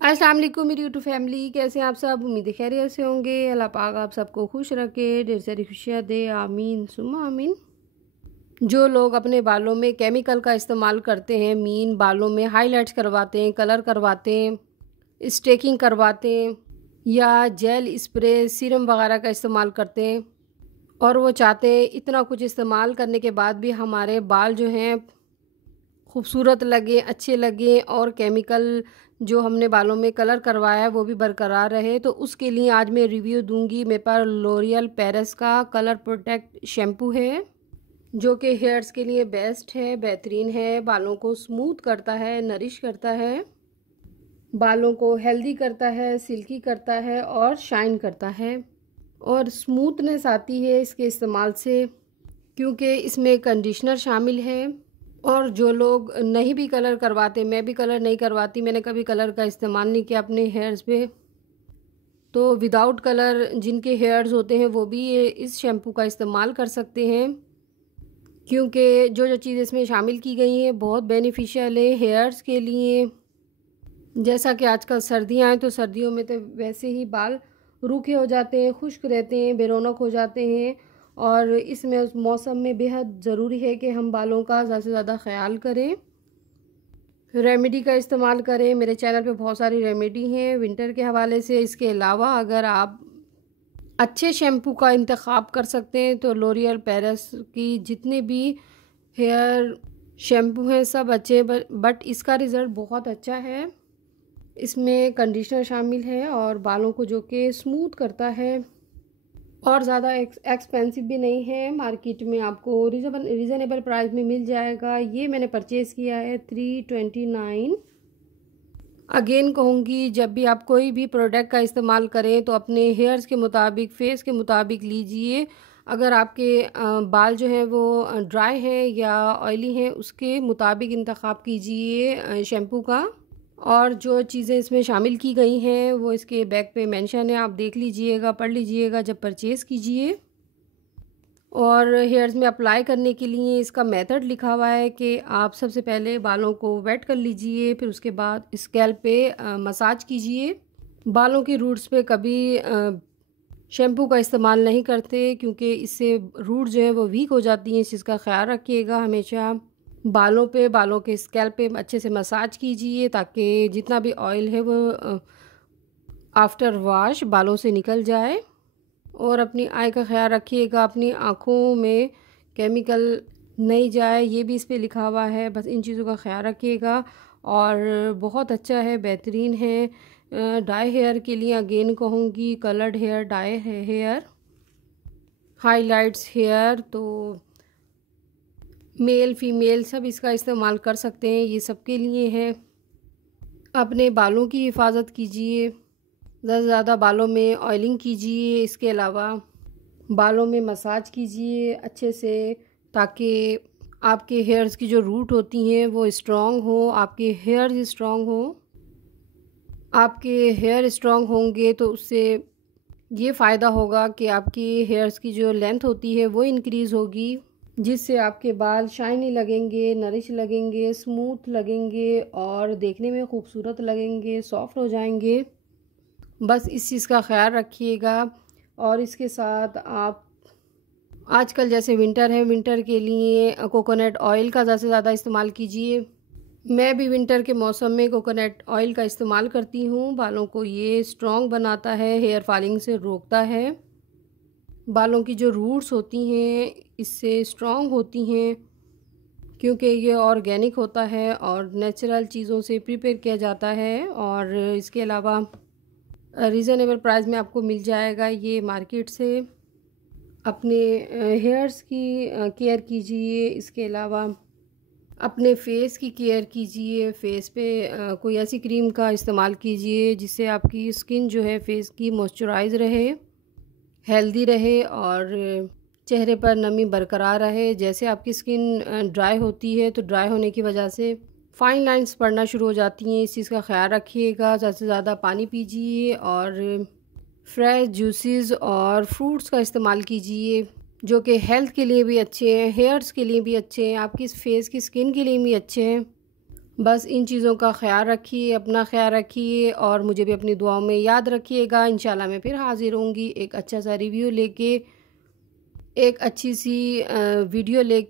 अस्सलाम वालेकुम मेरी यूट्यूब फैमिली, कैसे हैं आप सब। उम्मीद खैरियत से होंगे। अल्लाह पाक आप सबको खुश रखे, ढेर सारी खुशियाँ दे, आमीन सुम्मा आमीन। जो लोग अपने बालों में केमिकल का इस्तेमाल करते हैं, मीन बालों में हाइलाइट्स करवाते हैं, कलर करवाते हैं, स्टेकिंग करवाते हैं या जेल स्प्रे सीरम वगैरह का इस्तेमाल करते हैं और वो चाहते हैं इतना कुछ इस्तेमाल करने के बाद भी हमारे बाल जो हैं खूबसूरत लगे, अच्छे लगे और केमिकल जो हमने बालों में कलर करवाया है वो भी बरकरार रहे, तो उसके लिए आज मैं रिव्यू दूंगी। मेरे पास लॉरियल पेरिस का कलर प्रोटेक्ट शैम्पू है जो कि हेयर्स के लिए बेस्ट है, बेहतरीन है। बालों को स्मूथ करता है, नरिश करता है, बालों को हेल्दी करता है, सिल्की करता है और शाइन करता है और स्मूथनेस आती है इसके इस्तेमाल से, क्योंकि इसमें कंडीशनर शामिल है। और जो लोग नहीं भी कलर करवाते, मैं भी कलर नहीं करवाती, मैंने कभी कलर का इस्तेमाल नहीं किया अपने हेयर्स पे, तो विदाउट कलर जिनके हेयर्स होते हैं वो भी इस शैम्पू का इस्तेमाल कर सकते हैं, क्योंकि जो जो चीज़ें इसमें शामिल की गई हैं बहुत बेनिफिशियल है हेयर्स के लिए। जैसा कि आजकल सर्दियाँ हैं, तो सर्दियों में तो वैसे ही बाल रूखे हो जाते हैं, खुश्क रहते हैं, बेरौनक हो जाते हैं और इसमें उस मौसम में बेहद ज़रूरी है कि हम बालों का ज़्यादा से ज़्यादा ख्याल करें, रेमेडी का इस्तेमाल करें। मेरे चैनल पे बहुत सारी रेमेडी हैं विंटर के हवाले से। इसके अलावा अगर आप अच्छे शैम्पू का इंतखाब कर सकते हैं तो लॉरियल पेरिस की जितने भी हेयर शैम्पू हैं सब अच्छे, बट इसका रिज़ल्ट बहुत अच्छा है। इसमें कंडीशनर शामिल है और बालों को जो कि स्मूथ करता है और ज़्यादा एक्सपेंसिव भी नहीं है। मार्केट में आपको रीज़नेबल प्राइस में मिल जाएगा। ये मैंने परचेज़ किया है 329। अगेन कहूँगी, जब भी आप कोई भी प्रोडक्ट का इस्तेमाल करें तो अपने हेयर्स के मुताबिक, फेस के मुताबिक लीजिए। अगर आपके बाल जो हैं वो ड्राई हैं या ऑयली हैं उसके मुताबिक इंतखाब कीजिए शैम्पू का। और जो चीज़ें इसमें शामिल की गई हैं वो इसके बैक पे मेंशन है, आप देख लीजिएगा, पढ़ लीजिएगा जब परचेज़ कीजिए। और हेयर्स में अप्लाई करने के लिए इसका मेथड लिखा हुआ है कि आप सबसे पहले बालों को वेट कर लीजिए, फिर उसके बाद स्कैल्प पे मसाज कीजिए। बालों की रूट्स पे कभी शैम्पू का इस्तेमाल नहीं करते, क्योंकि इससे रूट जो है वो वीक हो जाती हैं। इस चीज़ का ख्याल रखिएगा हमेशा। बालों पे, बालों के स्कैल्प पे अच्छे से मसाज कीजिए ताकि जितना भी ऑयल है वो आफ्टर वॉश बालों से निकल जाए। और अपनी आई का ख्याल रखिएगा, अपनी आँखों में केमिकल नहीं जाए, ये भी इस पे लिखा हुआ है। बस इन चीज़ों का ख्याल रखिएगा। और बहुत अच्छा है, बेहतरीन है। डाई हेयर के लिए अगेन कहूँगी, coloured hair, dye hair, highlights hair, तो मेल फीमेल सब इसका इस्तेमाल कर सकते हैं, ये सबके लिए है। अपने बालों की हिफाजत कीजिए, ज़्यादा से ज़्यादा बालों में ऑयलिंग कीजिए। इसके अलावा बालों में मसाज कीजिए अच्छे से, ताकि आपके हेयर्स की जो रूट होती हैं वो स्ट्रॉन्ग हो, आपके हेयर्स स्ट्रॉन्ग हो। आपके हेयर स्ट्रॉन्ग होंगे तो उससे ये फ़ायदा होगा कि आपकी हेयर्स की जो लेंथ होती है वो इंक्रीज़ होगी, जिससे आपके बाल शाइनी लगेंगे, नरिश लगेंगे, स्मूथ लगेंगे और देखने में खूबसूरत लगेंगे, सॉफ्ट हो जाएंगे। बस इस चीज़ का ख्याल रखिएगा। और इसके साथ आप आजकल जैसे विंटर है, विंटर के लिए कोकोनट ऑयल का ज़्यादा से ज़्यादा इस्तेमाल कीजिए। मैं भी विंटर के मौसम में कोकोनट ऑयल का इस्तेमाल करती हूँ। बालों को ये स्ट्रॉन्ग बनाता है, हेयर फॉलिंग से रोकता है, बालों की जो रूट्स होती हैं इससे स्ट्रॉन्ग होती हैं, क्योंकि ये ऑर्गेनिक होता है और नेचुरल चीज़ों से प्रिपेयर किया जाता है। और इसके अलावा रीज़नेबल प्राइस में आपको मिल जाएगा ये मार्केट से। अपने हेयर्स की केयर कीजिए। इसके अलावा अपने फेस की केयर कीजिए। फेस पे कोई ऐसी क्रीम का इस्तेमाल कीजिए जिससे आपकी स्किन जो है फेस की मॉइस्चराइज रहे, हेल्दी रहे और चेहरे पर नमी बरकरार रहे। जैसे आपकी स्किन ड्राई होती है तो ड्राई होने की वजह से फाइन लाइंस पड़ना शुरू हो जाती हैं, इस चीज़ का ख्याल रखिएगा। ज़्यादा से ज़्यादा पानी पीजिए और फ्रेश जूसेस और फ्रूट्स का इस्तेमाल कीजिए, जो कि हेल्थ के लिए भी अच्छे हैं, हेयर्स के लिए भी अच्छे हैं, आपकी फेस की स्किन के लिए भी अच्छे हैं। बस इन चीज़ों का ख्याल रखिए, अपना ख्याल रखिए और मुझे भी अपनी दुआओं में याद रखिएगा। इंशाल्लाह मैं फिर हाज़िर होंगी एक अच्छा सा रिव्यू लेके, एक अच्छी सी वीडियो लेके।